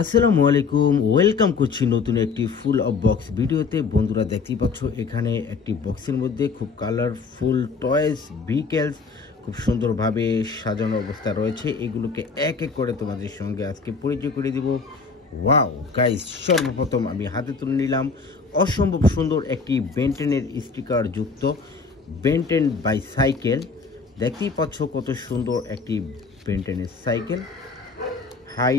আসসালামু আলাইকুম, ওয়েলকাম করছি নতুন একটি ফুল অফ বক্স ভিডিওতে। বন্ধুরা দেখতেই পাচ্ছ এখানে একটি বক্সের মধ্যে খুব কালারফুল টয়েস ভেহিকেলস খুব সুন্দরভাবে সাজানো অবস্থা রয়েছে। এগুলোকে এক এক করে তোমাদের সঙ্গে আজকে পরিচয় করে দিব। ওয়াও গাইস, সর্বপ্রথম আমি হাতে তুলে নিলাম অসম্ভব সুন্দর একটি বেন্টেনের স্টিকার যুক্ত বেন্টেন বাইসাইকেল। দেখতেই পাচ্ছ কত সুন্দর একটি বেন্টেনের সাইকেল। হাই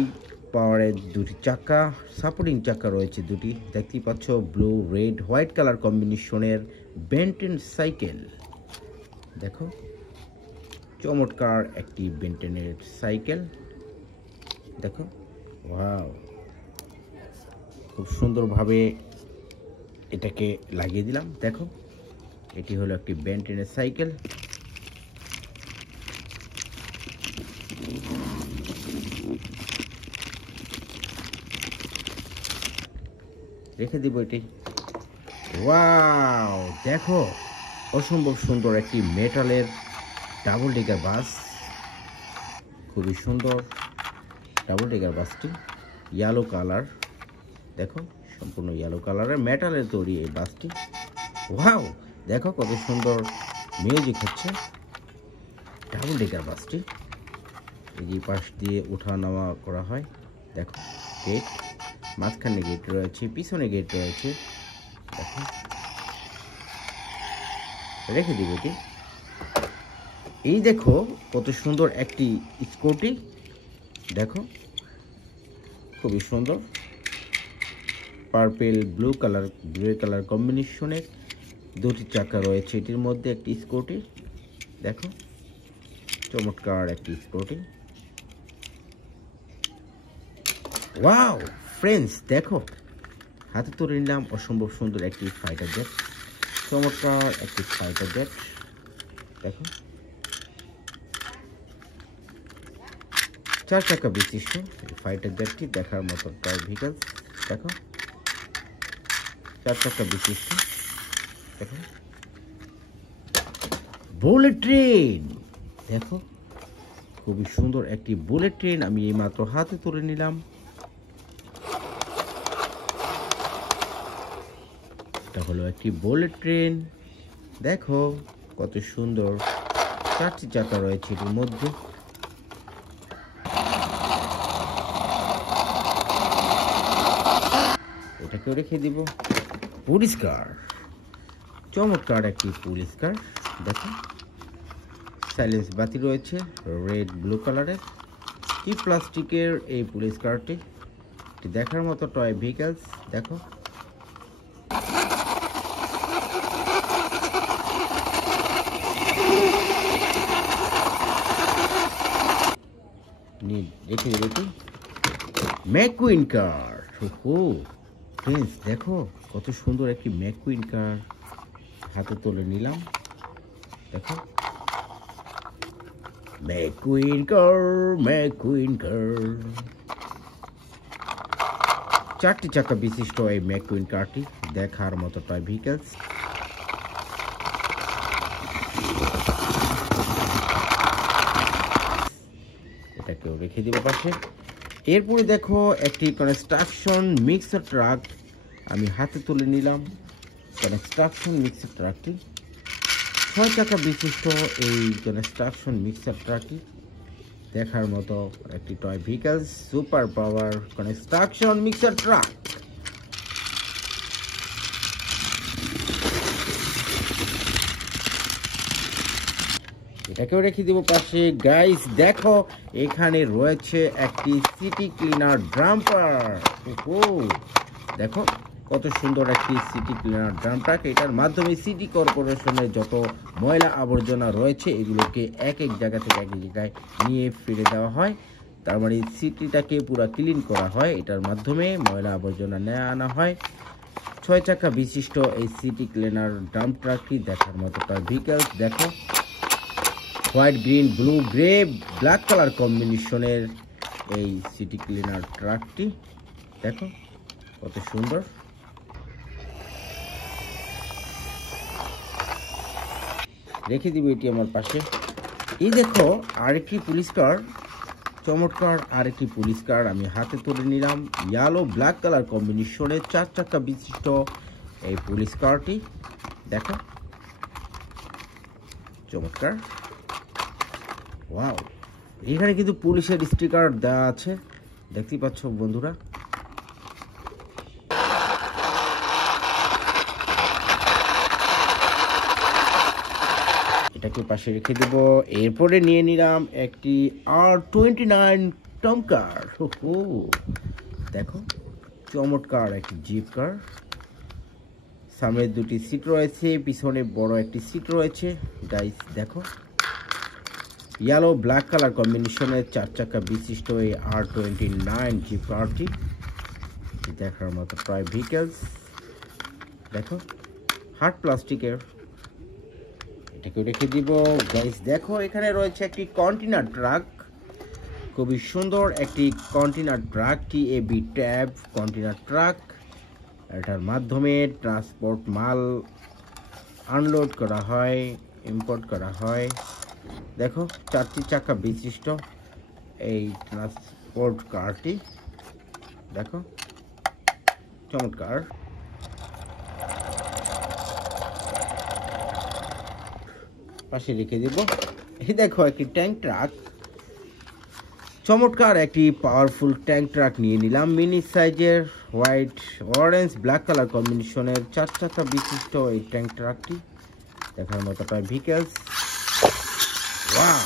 পাওয়ারের দুটি চাকা, সাপোর্টিং চাকা রয়েছে দুটি। দেখতেই পাচ্ছ ব্লু রেড হোয়াইট কালার কম্বিনেশনের বেন্টেন সাইকেল। দেখো চমৎকার একটি বেন্টেনের সাইকেল। দেখো ওয়াও, খুব সুন্দরভাবে এটাকে লাগিয়ে দিলাম। দেখো এটি হলো একটি বেন্টেনের সাইকেল। রেখে দিব এটি। ওয়াও দেখো অসম্ভব সুন্দর একটি মেটালের ডাবল ডেকার বাস, খুবই সুন্দর ডাবল ডেকার বাসটি। ইয়েলো কালার, দেখো সম্পূর্ণ ইয়েলো কালারের মেটালের তৈরি এই বাসটি। ওয়াও দেখো কত সুন্দর মিউজিক হচ্ছে ডাবল ডেকার বাসটি। এই যে পাশ দিয়ে ওঠা নামা করা হয়। দেখো গেট, মাঝখানে গেট রয়েছে, পিছনে গেট রয়েছে। দেখো রেখে দিব এটি। এই দেখো কত সুন্দর একটি স্কুটি। দেখো খুবই সুন্দর purple blue colour grey colour কম্বিনেশনের দুটি চাকা রয়েছে এটির মধ্যে একটি স্কুটি। দেখো চমৎকার একটি স্কুটি। ওয়াও ফ্রেন্ডস, দেখো হাতে তুলে নিলাম অসম্ভব সুন্দর একটি ফাইটার জেট, চমৎকার একটি ফাইটার জেট। দেখো চার চাকা বিশিষ্ট ফাইটার জেটটি দেখার মতো টয় ভেহিকলস। দেখো চার চাকা বিশিষ্ট। দেখো বুলেট ট্রেন, দেখো খুবই সুন্দর একটি বুলেট ট্রেন আমি এইমাত্র হাতে তুলে নিলাম। এটা হলো একটি বুলেট ট্রেন। দেখো কত সুন্দর চারটি চাকা রয়েছে এটির মধ্যে। এটাকেও রেখে দিব। পুলিশ কার, চমৎকার একটি পুলিশ কার। দেখো সাইলেন্স বাতি রয়েছে রেড ব্লু কালারের। কি প্লাস্টিকের এই পুলিশ কারটি, দেখার মতো টয় ভেহিকলস। দেখো রেখে দেবে ম্যাকুইন কার। ফ্রেন্ডস দেখো কত সুন্দর একটি ম্যাকুইন কার হাতে তুলে নিলাম। দেখো ম্যাকুইন কার, ম্যাকুইন কার, চারটি চাকা বিশিষ্ট এই ম্যাকুইন কারটি দেখার মতো টয় ভেহিকলস। এটাকেও রেখে দিব পাশে। এরপরে দেখো একটি কনস্ট্রাকশন মিক্সার ট্রাক আমি হাতে তুলে নিলাম। কনস্ট্রাকশন মিক্সার ট্রাকটি ছয় চাকা বিশিষ্ট এই কনস্ট্রাকশন মিক্সার ট্রাকটি দেখার মতো একটি toy vehicles. Super power construction mixer truck. এটাকেও রেখে দিব পাশে। গাইস দেখো এখানে রয়েছে একটি সিটি ক্লিনার ড্রাম্পার। দেখো কত সুন্দর একটি সিটি ক্লিনার ড্রাম ট্রাক। এটার মাধ্যমে সিটি কর্পোরেশনের যত ময়লা আবর্জনা রয়েছে এগুলোকে এক এক জায়গা থেকে এক জায়গায় নিয়ে ফিরে দেওয়া হয়। তার মানে সিটিটাকে পুরো ক্লিন করা হয়, এটার মাধ্যমে ময়লা আবর্জনা নিয়ে আনা হয়। ছয় চাকা বিশিষ্ট এই সিটি ক্লিনার ড্রাম ট্রাকটি দেখার মতো তার ভেহিকলস। দেখো white green blue grey black colour কম্বিনেশনের এই সিটি ক্লিনার ট্রাকটি। দেখো কত সুন্দর। রেখে দিব এটি আমার পাশে। এই দেখো আরেকটি পুলিশ কার চমৎকার আরেকটি পুলিশ কার আমি হাতে তুলে নিলাম। ইয়েলো ব্ল্যাক কালার কম্বিনেশনে 4 চাকা বিশিষ্ট এই পুলিশ কারটি দেখো, চমৎকার। ওয়াও, এখানে কিন্তু পুলিশের স্টিকার দেওয়া আছে, দেখতেই পাচ্ছ বন্ধুরা। এটাকে পাশে রেখে দেব। এরপরে নিয়ে নিলাম একটি R29 টমকার। দেখো, চমৎকার একটি জিপ কার। সামনে দুটি সিট রয়েছে, পিছনে বড় একটি সিট রয়েছে। গাইস দেখো, ইয়েলো ব্ল্যাক কালার কম্বিনেশনে 4 চাকা বিশিষ্ট এই R29 জিপ কারটি দেখার মতো প্রায় ভেহিকেলস। দেখো, হার্ড প্লাস্টিকের। এটাকে রেখে দিব। গাইস দেখো, এখানে রয়েছে একটি কন্টেনার ট্রাক, খুবই সুন্দর একটি container truck, TAB tab container truck. এটার মাধ্যমে ট্রান্সপোর্ট মাল আনলোড করা হয়, ইম্পোর্ট করা হয়। দেখো, 4টি চাকা বিশিষ্ট এই ট্রান্সপোর্ট কারটি দেখো, চমৎকার। পাশে রেখে দেব। এই দেখো, একটি ট্যাঙ্ক ট্রাক, চমৎকার একটি পাওয়ারফুল ট্যাঙ্ক ট্রাক নিয়ে নিলাম। মিনি সাইজের হোয়াইট অরেঞ্জ ব্ল্যাক কালার কম্বিনেশনের 4 চাকা বিশিষ্ট এই ট্যাঙ্ক ট্রাকটি দেখার মতো প্রায় ভেহিকেলস। ওয়াও,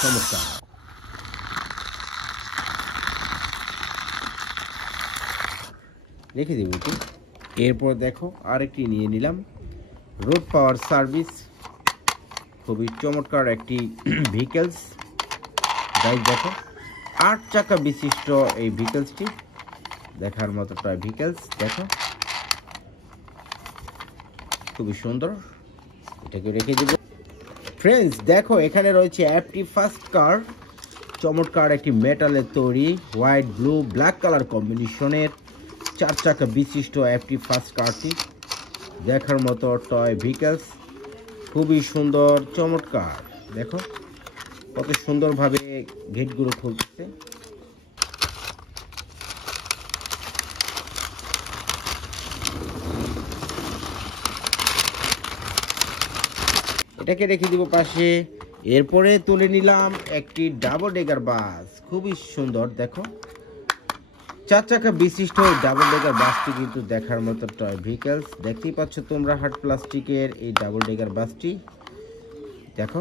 চমৎকার। রেখে দেব এটি। এরপর দেখো, আরেকটি নিয়ে নিলাম রোড পাওয়ার সার্ভিস, খুবই চমৎকার একটি ভেহিকেলস। গাইস দেখো, 8 চাকা বিশিষ্ট এই ভেহিকেলসটি দেখার মতো প্রায় ভেহিকেলস। দেখো, খুবই সুন্দর। এটাকে রেখে দেব। ফ্রেন্ডস দেখো, এখানে রয়েছে অ্যাপটি ফার্স্ট কার, চমৎকার একটি মেটালের তৈরি হোয়াইট ব্লু ব্ল্যাক কালার কম্বিনেশনের 4 চাকা বিশিষ্ট অ্যাপটি ফার্স্ট কারটি দেখার মতো টয় ভেহিকেলস, খুবই সুন্দর, চমৎকার। দেখো কত সুন্দরভাবে গেটগুলো খুলতেছে। এটাকে রেখে দিব পাশে। এরপরে তুলে নিলাম একটি ডাবল ডেকার বাস, খুবই সুন্দর। দেখো, 4 চাকা বিশিষ্ট ডাবল ডেকার বাসটি কিন্তু দেখার মতো টয় ভেহিকেলস। দেখতেই পাচ্ছ তোমরা হার্ড প্লাস্টিকের এই ডাবল ডেকার বাসটি। দেখো,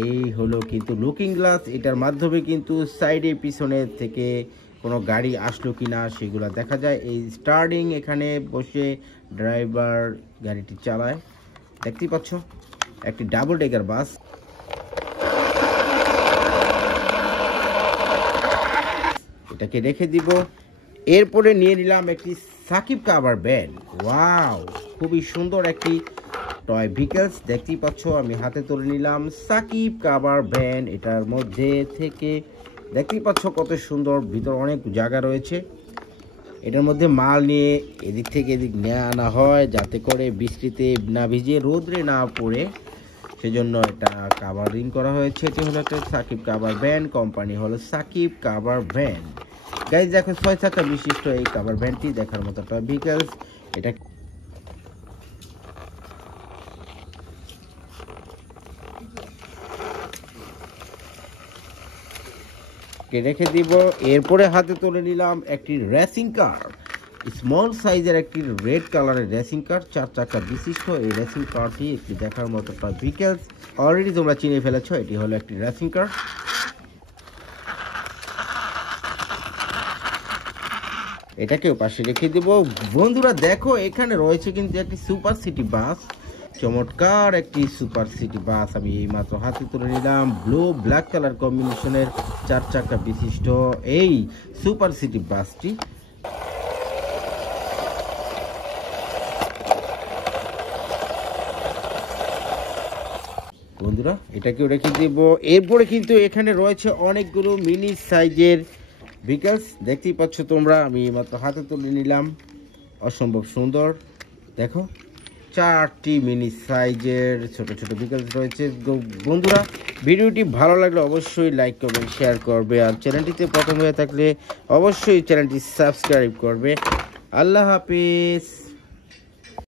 এই হলো কিন্তু লুকিং গ্লাস, এটার মাধ্যমে কিন্তু সাইডে পিছনে থেকে কোনো গাড়ি আসলো কিনা সেগুলো দেখা যায়। এই স্টার্টিং এখানে বসে ড্রাইভার গাড়িটি চালায়। দেখতেই পাচ্ছ একটি ডাবল ডেকার বাস। এটাকে রেখে দিব। এরপরে নিয়ে নিলাম একটি সাকিব কাভার ভ্যান। ওয়াও, খুবই সুন্দর একটি টয় ভেহিকেলস। দেখতেই পাচ্ছ আমি হাতে তুলে নিলাম সাকিব কাভার ভ্যান। এটার মধ্যে থেকে দেখতেই পাচ্ছ কত সুন্দর, ভিতর অনেক জায়গা রয়েছে। এটার মধ্যে মাল নিয়ে এদিক থেকে এদিক নিয়ে আনা হয়, যাতে করে বৃষ্টিতে না ভিজে রোদ্রে না পড়ে, সেজন্য এটা কাভারিং করা হয়েছে। এটি হলো একটা সাকিব কাভার ভ্যান, কোম্পানি হলো সাকিব কাভার ভ্যান। গাইজ দেখো, 6 চাকা বিশিষ্ট এই কাভার ভ্যানটি দেখার মতো একটা ভেহিকেলস। এটা রেখে দিব। এরপরে হাতে তুলে নিলাম একটি রেসিং কার, স্মল সাইজের একটি রেড কালারের রেসিং কার, 4 চাকা বিশিষ্ট এই রেসিং কারটি একটি দেখার মতো একটা ভেহিকেলস। অলরেডি তোমরা চিনে ফেলেছো, এটি হলো একটি রেসিং কার। এটাকেও পাশে রেখে দেব। বন্ধুরা দেখো, এখানে রয়েছে কিন্তু একটি সুপার সিটি বাস, চমৎকার একটি সুপার সিটি বাস আমি এই মাত্র হাতে তুলে নিলাম। ব্লু ব্ল্যাক কালার কম্বিনেশনের 4 চাকা বিশিষ্ট এই সুপার সিটি বাসটি। বন্ধুরা এটাকেও রেখে দেব। এরপরে কিন্তু এখানে রয়েছে অনেকগুলো মিনি সাইজের ভেহিকেলস, দেখতেই পাচ্ছ তোমরা আমি মাত্র হাতে তুলে নিলাম, অসম্ভব সুন্দর। দেখো, 4টি মিনি সাইজের ছোট ছোট বিকেলস রয়েছে। তো বন্ধুরা, ভিডিওটি ভালো লাগলে অবশ্যই লাইক করবে, শেয়ার করবে, আর চ্যানেলটিতে প্রথম হয়ে থাকলে অবশ্যই চ্যানেলটি সাবস্ক্রাইব করবে। আল্লাহ হাফিজ।